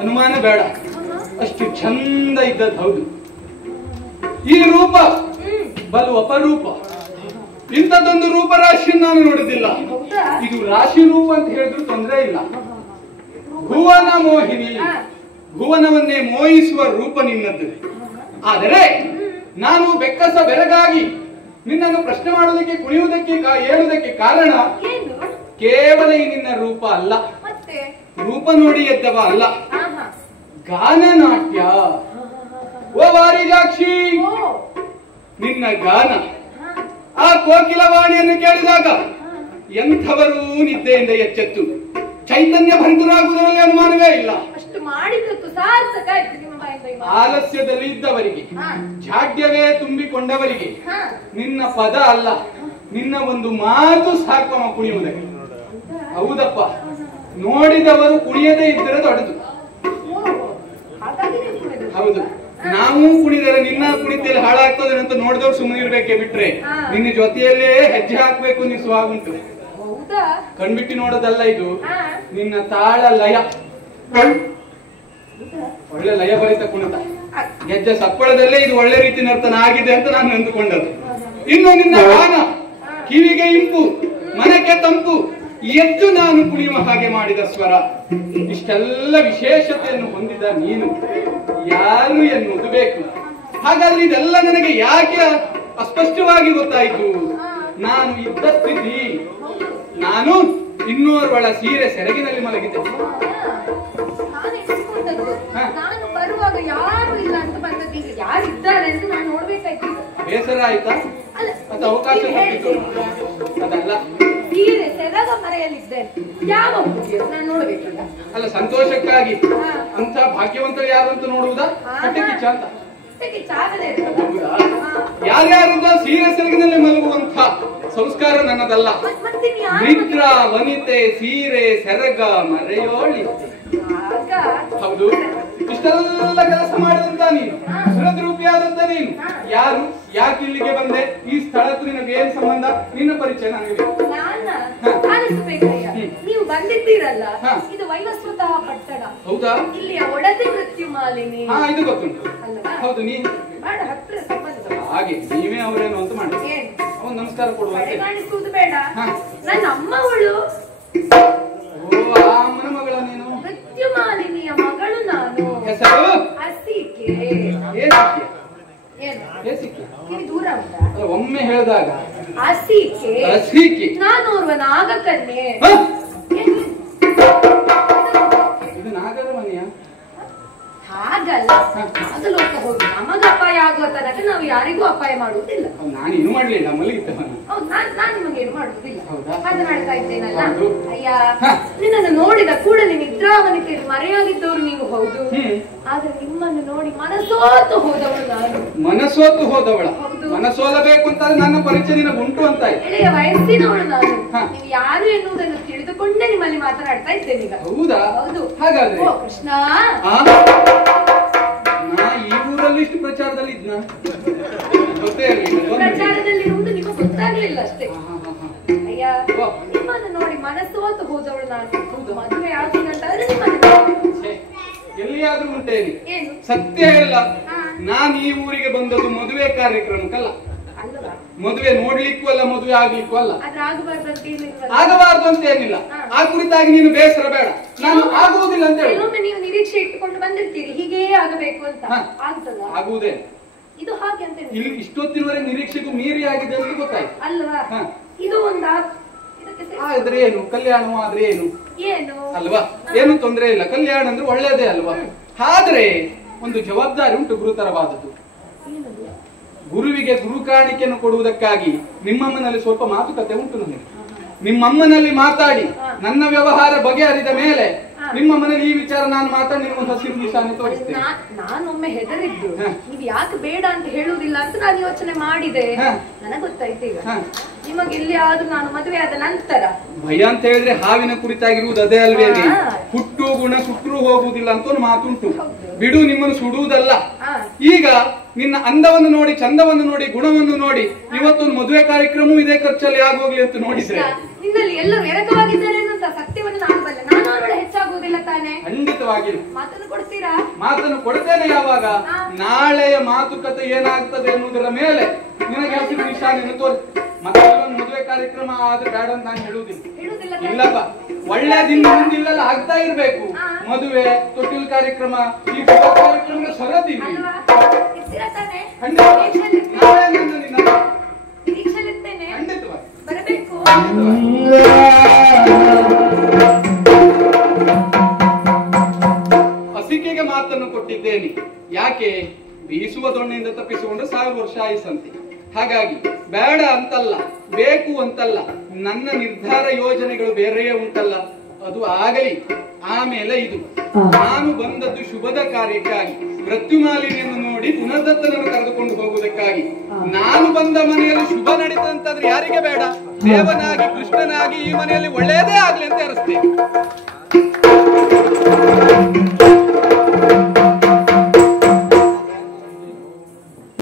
ಅನುಮಾನ ಬೇಡ, ಅಷ್ಟು ಚಂದ ಇದ್ದದ್ದು ಹೌದು. ಈ ರೂಪ ಬಲು ಅಪರೂಪ. ಇಂಥದ್ದೊಂದು ರೂಪ ರಾಶಿ ನಾನು ನೋಡುದಿಲ್ಲ. ಇದು ರಾಶಿ ರೂಪ ಅಂತ ಹೇಳಿದ್ರು ತೊಂದರೆ ಇಲ್ಲ. ಭುವನ ಮೋಹಿನಿ, ಭುವನವನ್ನೇ ಮೋಹಿಸುವ ರೂಪ ನಿನ್ನದ್ದು. ಆದರೆ ನಾನು ಬೆಕ್ಕಸ ಬೆರಗಾಗಿ ನಿನ್ನನ್ನು ಪ್ರಶ್ನೆ ಮಾಡುವುದಕ್ಕೆ, ಕುಣಿಯುವುದಕ್ಕೆ, ಹೇಳುವುದಕ್ಕೆ ಕಾರಣ ಕೇವಲ ಈ ನಿನ್ನ ರೂಪ ಅಲ್ಲ, ರೂಪ ನೋಡಿ ಎದ್ದವ ಅಲ್ಲ, ಗಾನನಾಟ್ಯ. ಓ ವಾರಿಜಾಕ್ಷಿ, ನಿನ್ನ ಗಾನ, ಆ ಕೋಕಿಲವಾಣಿಯನ್ನು ಕೇಳಿದಾಗ ಎಂಥವರೂ ನಿದ್ದೆಯಿಂದ ಎಚ್ಚೆತ್ತು ಚೈತನ್ಯ ಭರಿತರಾಗುವುದರಲ್ಲಿ ಅನುಮಾನವೇ ಇಲ್ಲ. ಆಲಸ್ಯದಲ್ಲಿ ಇದ್ದವರಿಗೆ, ಜಾಡ್ಯವೇ ತುಂಬಿಕೊಂಡವರಿಗೆ ನಿನ್ನ ಪದ ಅಲ್ಲ, ನಿನ್ನ ಒಂದು ಮಾತು ಸಾಕಮ್ಮ ಕುಣಿಯುವುದಕ್ಕೆ. ಹೌದಪ್ಪ, ನೋಡಿದವರು ಕುಣಿಯದೇ ಇದ್ದರೆ ದೊಡ್ಡದು. ಹೌದು, ನಾವು ಕುಣಿದರೆ ನಿನ್ನ ಕುಣಿತಲ್ಲಿ ಹಾಳಾಗ್ತದೆ ಅಂತ ನೋಡಿದವ್ರು ಸುಮ್ಮನೆ ಇರ್ಬೇಕೆ ಬಿಟ್ರೆ ನಿನ್ನ ಜೊತೆಯಲ್ಲೇ ಹೆಜ್ಜೆ ಹಾಕ್ಬೇಕು ಅನ್ನಿಸುವಾಗುಂಟು. ಕಣ್ಬಿಟ್ಟು ನೋಡೋದಲ್ಲ ಇದು, ನಿನ್ನ ತಾಳ ಲಯ, ಒಳ್ಳೆ ಲಯ ಭರಿತ ಕುಣಿತ, ಹೆಜ್ಜೆ ಸಪ್ಪಳದಲ್ಲೇ ಇದು ಒಳ್ಳೆ ರೀತಿ ನರ್ತನ ಆಗಿದೆ ಅಂತ ನಾನು ಅಂದುಕೊಂಡದ್ದು. ಇನ್ನು ನಿನ್ನ ಗಾನ ಕಿವಿಗೆ ಇಂಪು, ಮನಕ್ಕೆ ತಂಪು, ಎದ್ದು ನಾನು ಕುಣಿಯುವ ಹಾಗೆ ಮಾಡಿದ ಸ್ವರ, ಇಷ್ಟೆಲ್ಲ ವಿಶೇಷತೆಯನ್ನು ಹೊಂದಿದ ನೀನು ಯಾರು ಎನ್ನುವುದು ಬೇಕು. ಹಾಗಾದ್ರೆ ಇದೆಲ್ಲ ನನಗೆ ಯಾಕೆ ಅಸ್ಪಷ್ಟವಾಗಿ ಗೊತ್ತಾಯಿತು? ನಾನು ಇದ್ದ ಸ್ಥಿತಿ, ನಾನು ಇನ್ನೋರ್ವಳ ಸೀರೆ ಸೆರಗಿನಲ್ಲಿ ಮಲಗಿದ್ದೆ. ನಾನು ಬರುವಾಗ ಯಾರು ಇಲ್ಲ ಅಂತ ಬಂದದ್ದು, ಈಗ ಯಾರಿದ್ದಾರೆ ಅಂತ ನಾನು ನೋಡ್ಬೇಕಾಯ್ತು. ಬೇಸರ ಆಯ್ತಾ? ಅದು ಅವಕಾಶ ಅದಲ್ಲ, ಸೀರೆ ಸೆರಗ ಮರೆಯಲ್ಲಿದ್ದೇನೆ, ಯಾವ ನಾನು ನೋಡ್ಬೇಕಿಲ್ಲ. ಅಲ್ಲ, ಸಂತೋಷಕ್ಕಾಗಿ ಅಂತ ಭಾಗ್ಯವಂತರು ಯಾರು ಅಂತ ನೋಡುವುದಾ? ಕಿಚ್ಚ ಅಂತ ಯಾರ್ಯಾರಿಂದ ಸೀರೆ ಸೆರಗಿನಲ್ಲಿ ಮಲಗುವಂತ ಸಂಸ್ಕಾರ ನನ್ನದಲ್ಲ. ನಿದ್ರ ವನಿತೆ ಸೀರೆ ಸೆರಗ ಮರೆಯೋಳಿ. ಹೌದು, ಇಷ್ಟೆಲ್ಲ ಕೆಲಸ ಮಾಡಿದಂತ ನೀನು, ಸುರದ್ರೂಪಿಯಾದಂತ ನೀನು ಯಾರು, ಯಾಕೆ ಇಲ್ಲಿಗೆ ಬಂದೆ, ಈ ಸ್ಥಳಕ್ಕೂ ನಿನಗೆ ಏನ್ ಸಂಬಂಧ, ನಿನ್ನ ಪರಿಚಯ ನನಗೆ ನೀವು ಬಂದಿದ್ದೀರಲ್ಲ, ಇದು ವೈವಸ್ವತಃ ಪಟ್ಟಣ. ಹೌದಾ? ಇಲ್ಲಿಯ ಒಡದೆ ಮೃತ್ಯು ಮಾಲಿನಿ. ಇದು ಗೊತ್ತುಂಟು. ಹೌದು, ನೀನು ಹಾಗೆ ನೀವೇ ಅವರೇನು ಅಂತ ಮಾಡಿ ಅವನು ನಮಸ್ಕಾರ ಕೊಡುವ ಕಾಣಿಸುವುದು ಬೇಡ. ನನ್ನ ಅಮ್ಮವಳು. ಓ, ಆ ಅಮ್ಮನ ಮಗಳ ನೀನು? ಮೃತ್ಯು ಮಾಲಿನಿಯ ಮಗಳು ನಾನು. ಹೆಸರು? ಅಸಿಕೆ. ದೂರ ಉಂಟಾ? ಒಮ್ಮೆ ಹೇಳಿದಾಗ ಅಸಿಕೆ. ಅಸಿಕೆ ನಾನು ಓರ್ವ ನಾಗಕನ್ಯೆ. ಇದು ನಾಗರ ಮನೆಯ? ಹಾಗಲ್ಲ, ನಾಗಲೋಕ ಹೋಗಿ ನಮಗ ಅಪಾಯ ಆಗುವ ತನಕ ನಾವು ಯಾರಿಗೂ ಅಪಾಯ ಮಾಡುವುದಿಲ್ಲ. ನಾನು ಏನು ಮಾಡ್ಲಿಲ್ಲ, ಮಲಗಿದ್ದ. ಹೌದು, ನಾನು ನಿಮಗೇನು ಮಾಡುವುದಿಲ್ಲ, ಮಾತನಾಡ್ತಾ ಇದ್ದೇನಲ್ಲ. ಅಯ್ಯ, ನಿನ್ನನ್ನು ನೋಡಿದ ಕೂಡಲೇ ನಿದ್ರಾವನಿತೆಯಲ್ಲಿ ಮರೆಯಾಗಿದ್ದವರು ನೀವು ಹೌದು, ಆದ್ರೆ ನಿಮ್ಮನ್ನು ನೋಡಿ ಮನಸೋತು ಹೋದವಳು ನಾನು. ಮನಸೋತು ಹೋದವಳ? ಮನಸೋಲಬೇಕು ಅಂತಂದ್ರೆ ನನ್ನ ಪರಿಚಯ ನಿನಗೆ ಉಂಟು ಅಂತ. ಎಳೆಯ ವಯಸ್ಸಿನವಳು ನಾನು, ನೀವು ಯಾರು ಎನ್ನುವುದನ್ನು ತಿಳಿದುಕೊಂಡೇ ನಿಮ್ಮಲ್ಲಿ ಮಾತನಾಡ್ತಾ ಇದ್ದೇನೆ ಈಗ. ಹೌದಾ? ಹೌದು. ಹಾಗಾದ್ರೆ ಓ ಕೃಷ್ಣ, ನಾ ಈ ಊರಲ್ಲಿ ಇಷ್ಟು ಪ್ರಚಾರದಲ್ಲಿ ಇದ್ನ? ಪ್ರಚಾರದಲ್ಲಿ ಇರುವುದು ನಿಮಗೆ ಗೊತ್ತಾಗ್ಲಿಲ್ಲ ಅಷ್ಟೇ. ಅಯ್ಯ, ನಿಮ್ಮನ್ನು ನೋಡಿ ಮನಸ್ಸೋತು ಹೋದವಳು ನಾನು. ಮದುವೆ ಆಗುದಂತಾದ್ರೆ ನಿಮ್ಮನ್ನು ಎಲ್ಲಿಯಾದ್ರೂ ಉಂಟೇನಿ? ಸತ್ಯ ಹೇಳ, ನಾನು ಈ ಊರಿಗೆ ಬಂದದ್ದು ಮದುವೆ ಕಾರ್ಯಕ್ರಮಕ್ಕಲ್ಲ. ಮದುವೆ ನೋಡ್ಲಿಕ್ಕೂ ಅಲ್ಲ, ಮದುವೆ ಆಗ್ಲಿಕ್ಕೂ ಅಲ್ಲ. ಆಗಬಾರ್ದು ಅಂತ ಏನಿಲ್ಲ. ಆ ಕುರಿತಾಗಿ ನೀನು ಬೇಸರ ಬೇಡ. ನಾನು ಆಗುವುದಿಲ್ಲ ಅಂತ ಹೇಳಿ ನೀವು ನಿರೀಕ್ಷೆ ಇಟ್ಟುಕೊಂಡು ಬಂದಿರ್ತೀರಿ, ಹೀಗೇ ಆಗಬೇಕು ಅಂತ. ಆಗುವುದೇ ಇದು ಹಾಗೆ ಅಂತ ಇಲ್ಲಿ ಇಷ್ಟೊತ್ತಿನವರೆಗೆ ನಿರೀಕ್ಷೆಗೂ ಮೀರಿ ಆಗಿದೆ ಅಂತ ಗೊತ್ತಾಯ್ತು ಅಲ್ವಾ? ಇದು ಒಂದು ಆದ್ರೆ ಏನು, ಕಲ್ಯಾಣವೂ ಆದ್ರೆ ಏನು ಏನು ಅಲ್ವಾ? ಏನು ತೊಂದರೆ ಇಲ್ಲ, ಕಲ್ಯಾಣ ಅಂದ್ರೆ ಒಳ್ಳೇದೇ ಅಲ್ವಾ? ಆದ್ರೆ ಒಂದು ಜವಾಬ್ದಾರಿ ಉಂಟು, ಗುರುತರವಾದದ್ದು. ಗುರುವಿಗೆ ಗುರು ಕಾಣಿಕೆಯನ್ನು ಕೊಡುವುದಕ್ಕಾಗಿ ನಿಮ್ಮಮ್ಮನಲ್ಲಿ ಸ್ವಲ್ಪ ಮಾತುಕತೆ ಉಂಟು ನನಗೆ. ನಿಮ್ಮಮ್ಮನಲ್ಲಿ ಮಾತಾಡಿ ನನ್ನ ವ್ಯವಹಾರ ಬಗೆಹರಿದ ಮೇಲೆ ನಿಮ್ಮಮ್ಮನಲ್ಲಿ ಈ ವಿಚಾರ ನಾನು ಮಾತಾಡಿ ನಿಮ್ಗೊಂದು ಹಸಿರು ನಿಶಾನೆ ತೋರಿಸ್ತೇನೆ. ನಾನೊಮ್ಮೆ ಹೆದರಿದ್ದು ನೀವ್ ಯಾಕೆ ಬೇಡ ಅಂತ ಹೇಳುವುದಿಲ್ಲ ಅಂತ ನಾನು ಯೋಚನೆ ಮಾಡಿದೆ. ನನಗೆ ಗೊತ್ತಾಯ್ತು ಈಗ ನಿಮಗೆ ಇಲ್ಲಿ ಆದ್ರೂ ನಾನು ಮದುವೆ ಆದ ನಂತರ ಭಯ ಅಂತ ಹೇಳಿದ್ರೆ ಹಾವಿನ ಕುರಿತಾಗಿರುವುದು ಅದೇ ಅಲ್ವೇನೆ. ಹುಟ್ಟು ಗುಣ ಸುಟ್ಟರು ಹೋಗುವುದಿಲ್ಲ ಅಂತ ಒಂದು ಮಾತುಂಟು. ಬಿಡು, ನಿಮ್ಮನ್ನು ಸುಡುವುದಲ್ಲ. ಈಗ ನಿನ್ನ ಅಂದವನ್ನು ನೋಡಿ, ಚಂದವನ್ನು ನೋಡಿ, ಗುಣವನ್ನು ನೋಡಿ ಇವತ್ತೊಂದು ಮದುವೆ ಕಾರ್ಯಕ್ರಮವೂ ಇದೇ ಖರ್ಚಲ್ಲಿ ಆಗೋಗ್ಲಿ ಅಂತ ನೋಡಿದ್ರೆ ನಿನ್ನಲ್ಲಿ ಎಲ್ಲರೂ ಎರಕವಾಗಿದ್ದಾರೆ ಅಂತ ಸತ್ಯವನ್ನು ನಾನು ಬಲ್ಲೆ. ನಾನು ಅವಳ ಹೆಚ್ಚಾಗುವುದಿಲ್ಲ ತಾನೆ? ಖಂಡಿತವಾಗಿ ಮಾತನ್ನು ಕೊಡ್ತೀರಾ? ಮಾತನ್ನು ಕೊಡ್ತೇನೆ. ಯಾವಾಗ? ನಾಳೆಯ ಮಾತುಕತೆ ಏನಾಗ್ತದೆ ಎನ್ನುವುದರ ಮೇಲೆ ನಿನಗೆ ಹಸಿರು ನಿಶಾನೆಯನ್ನು ತೋರಿಸಿ. ಮತ್ತೆ ಮದುವೆ ಕಾರ್ಯಕ್ರಮ ಆದ್ರೆ ಬೇಡ ಅಂತ ನಾನು ಹೇಳುವುದಿಲ್ಲ. ಇಲ್ಲಪ್ಪ, ಒಳ್ಳೆದಿಂದ ಮುಂದಿಲ್ಲೆಲ್ಲ ಆಗ್ತಾ ಇರ್ಬೇಕು. ಮದುವೆ, ತೊಟ್ಟಿಲು ಕಾರ್ಯಕ್ರಮ, ಈ ಕಾರ್ಯಕ್ರಮದ ಸರದಿ ಬರಬೇಕು. ಹಸಿಕೆಗೆ ಮಾತನ್ನು ಕೊಟ್ಟಿದ್ದೇನೆ. ಯಾಕೆ? ಬೀಸುವ ದೊಣ್ಣೆಯಿಂದ ತಪ್ಪಿಸಿಕೊಂಡು 1000 ವರ್ಷ ಆಯಿಸಂತೆ. ಹಾಗಾಗಿ ಬೇಡ ಅಂತಲ್ಲ, ಬೇಕು ಅಂತಲ್ಲ, ನನ್ನ ನಿರ್ಧಾರ ಯೋಜನೆಗಳು ಬೇರೆಯೇ ಉಂಟಲ್ಲ, ಅದು ಆಗಲಿ. ಆಮೇಲೆ ಇದು ನಾನು ಬಂದದ್ದು ಶುಭದ ಕಾರ್ಯಕ್ಕಾಗಿ, ಮೃತ್ಯುಮಾಲಿನಿಯನ್ನು ನೋಡಿ ಪುನರ್ದತ್ತನನ್ನು ಕರೆದುಕೊಂಡು ಹೋಗುವುದಕ್ಕಾಗಿ. ನಾನು ಬಂದ ಮನೆಯಲ್ಲಿ ಶುಭ ನಡೀತಂತಾದ್ರೆ ಯಾರಿಗೆ ಬೇಡ? ದೇವನಾಗಿ ಕೃಷ್ಣನಾಗಿ ಈ ಮನೆಯಲ್ಲಿ ಒಳ್ಳೆಯದೇ ಆಗ್ಲಿ ಅಂತ ಹರಿಸ್ತೇನೆ.